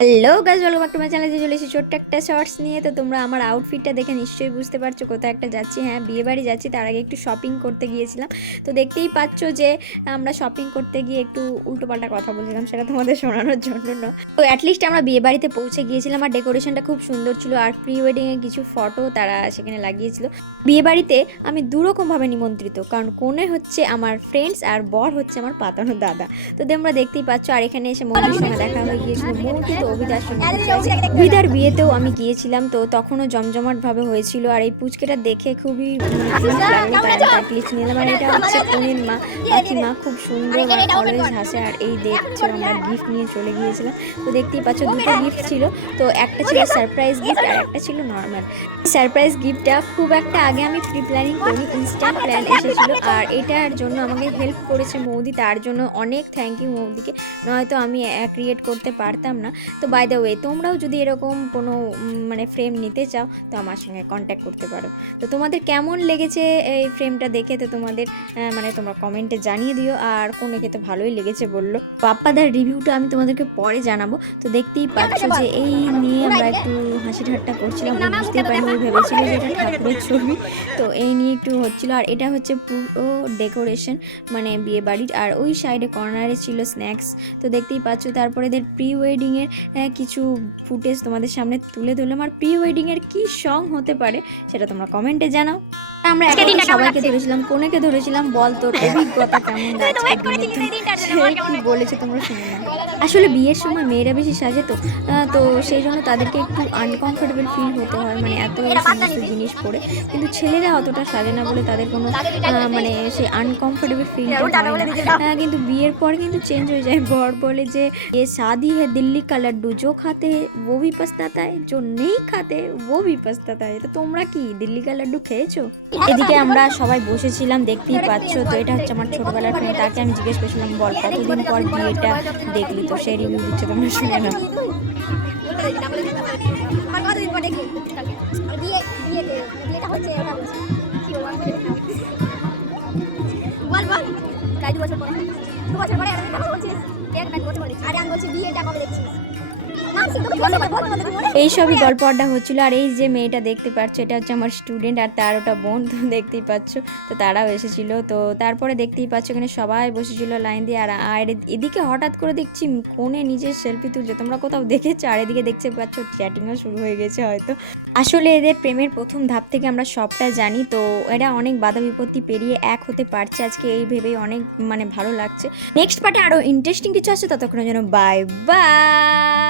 Hello guys, welcome back to my চ্যানেলে চলে এসেছি ছোট্ট একটা শর্টস নিয়ে। তো তোমরা আমার আউটফিটটা দেখে নিশ্চয়ই বুঝতে পারছো কোথায় একটা যাচ্ছি। হ্যাঁ, বিয়ে বাড়ি যাচ্ছি। তার আগে একটু শপিং করতে গিয়েছিলাম। তো দেখতেই পাচ্ছ যে আমরা শপিং করতে গিয়ে একটু উল্টোপাল্টা কথা বলছিলাম, সেটা তোমাদের শোনানোর জন্য না। তো অ্যাটলিস্ট আমরা বিয়ে বাড়িতে পৌঁছে গিয়েছিলাম আর ডেকোরেশনটা খুব সুন্দর ছিল আর প্রি ওয়েডিংয়ে কিছু ফটো তারা সেখানে লাগিয়েছিল। বিয়ে বাড়িতে আমি দুরকমভাবে নিমন্ত্রিত, কারণ কোণে হচ্ছে আমার ফ্রেন্ডস আর বর হচ্ছে আমার পাতানো দাদা। তো তোমরা দেখতেই পাচ্ছ। আর এখানে এসে মৌমির সঙ্গে দেখা হয়ে গিয়েছিল। মৌ কিন্তু অভিদার সঙ্গে বসে আছে। অভিদার বিয়েতেও আমি গিয়েছিলাম, তো তখনও জমজমাটভাবে হয়েছিল। আর এই পুচকেটা দেখে খুবই কিউট লাগলো, তাই আমি তার ক্লিক নিলাম। আর এটা হচ্ছে কনের মা, কাকিমা, খুব সুন্দর আর অলওয়েজ হাসে। আর এই দেখছো আমরা গিফট নিয়ে চলে গিয়েছিলাম। তো দেখতেই পাচ্ছ দুটো গিফট ছিল। তো একটা ছিল সারপ্রাইজ গিফট আর একটা ছিল নর্মাল। সারপ্রাইজ গিফটটা খুব একটা আগে আমি প্রি প্ল্যানিং করি, ইনস্ট্যান্ট প্ল্যান এসেছিলো। আর এটার জন্য আমাকে হেল্প করেছে মৌদি, তার জন্য অনেক থ্যাংক ইউ মৌদিকে, নয়তো আমি ক্রিয়েট করতে পারতাম না। তো বাই দ্য ওয়ে, তোমরাও যদি এরকম কোনো মানে ফ্রেম নিতে চাও তো আমার সঙ্গে কন্ট্যাক্ট করতে পারো। তো তোমাদের কেমন লেগেছে এই ফ্রেমটা দেখে, তো তোমাদের মানে তোমরা কমেন্টে জানিয়ে দিও। আর কোনেকে তো ভালোই লেগেছে বললো। পাপ্পাদার রিভিউটা আমি তোমাদেরকে পরে জানাবো। তো দেখতেই পাচ্ছ যে এই নিয়ে আমরা একটু হাসি ঠাট্টা করছিলাম। বুঝতেই পারিনি, ওই ভেবেছিল যে এটা ঠাকুরের ছবি। তো এই নিয়ে একটু হচ্ছিলো। আর এটা হচ্ছে পুরো ডেকোরেশন মানে বিয়ে বাড়ির। আর ওই সাইডে কর্নারে ছিল স্ন্যাক্স। তো দেখতেই পাচ্ছ। তারপরে এদের প্রি ওয়েডিংয়ের কিছু ফুটেজ তোমাদের সামনে তুলে ধরলাম। আর প্রি ওয়েডিংয়ের কী সং হতে পারে সেটা তোমরা কমেন্টে জানাও। আমরা সবাইকে ধরেছিলাম, কোনেকে ধরেছিলাম। বল তোর অভিজ্ঞতা কেমন কি বলেছে তোমরা শুনে নাও। আসলে বিয়ের সময় মেয়েরা বেশি সাজে, তো তো সেই জন্য তাদেরকে একটু আনকমফোর্টেবল ফিল হতে হয়, মানে এত সমস্ত জিনিস পরে। কিন্তু ছেলেরা অতটা সাজে না বলে তাদের কোনো মানে সেই আনকমফোর্টেবল ফিলটা হয় না। কিন্তু বিয়ের পর কিন্তু চেঞ্জ হয়ে যায়। বর বলে যে ये शादी है दिल्ली का लड्डू, जो खाते हैं वो भी पछताता है, जो नहीं खाते वो भी पछताता है। তো তোমরা কি দিল্লি কা লাড্ডু খেয়েছো? এদিকে আমরা সবাই বসেছিলাম, দেখতেই পাচ্ছ। তো এটা হচ্ছে আমার ছোটবেলার ফ্রেন্ড, তাকে আমি জিজ্ঞেস করছিলাম বল কতদিন পর বিয়েটা দেখলি। তো সেই রিভিউ দিচ্ছে, তোমরা শুনে নাও। এইসবই গল্প আড্ডা হচ্ছিল। আর এই যে মেয়েটা দেখতে পাচ্ছ, এটা হচ্ছে আমার স্টুডেন্ট আর তার ওটা বোন। তো দেখতেই পাচ্ছ, তো তারাও এসেছিলো। তো তারপরে দেখতেই পাচ্ছ এখানে সবাই বসেছিল লাইন দিয়ে। আর এদিকে হঠাৎ করে দেখছি কোণে নিজের সেলফি তুলছে, তোমরা কোথাও দেখেছো? আর এদিকে দেখতে পাচ্ছ চ্যাটিংও শুরু হয়ে গেছে হয়তো। আসলে এদের প্রেমের প্রথম ধাপ থেকে আমরা সবটা জানি। তো এরা অনেক বাধা বিপত্তি পেরিয়ে এক হতে পারছে আজকে, এই ভেবেই অনেক মানে ভালো লাগছে। নেক্সট পার্টে আরও ইন্টারেস্টিং কিছু আছে, ততক্ষণের জন্য বাই বাই।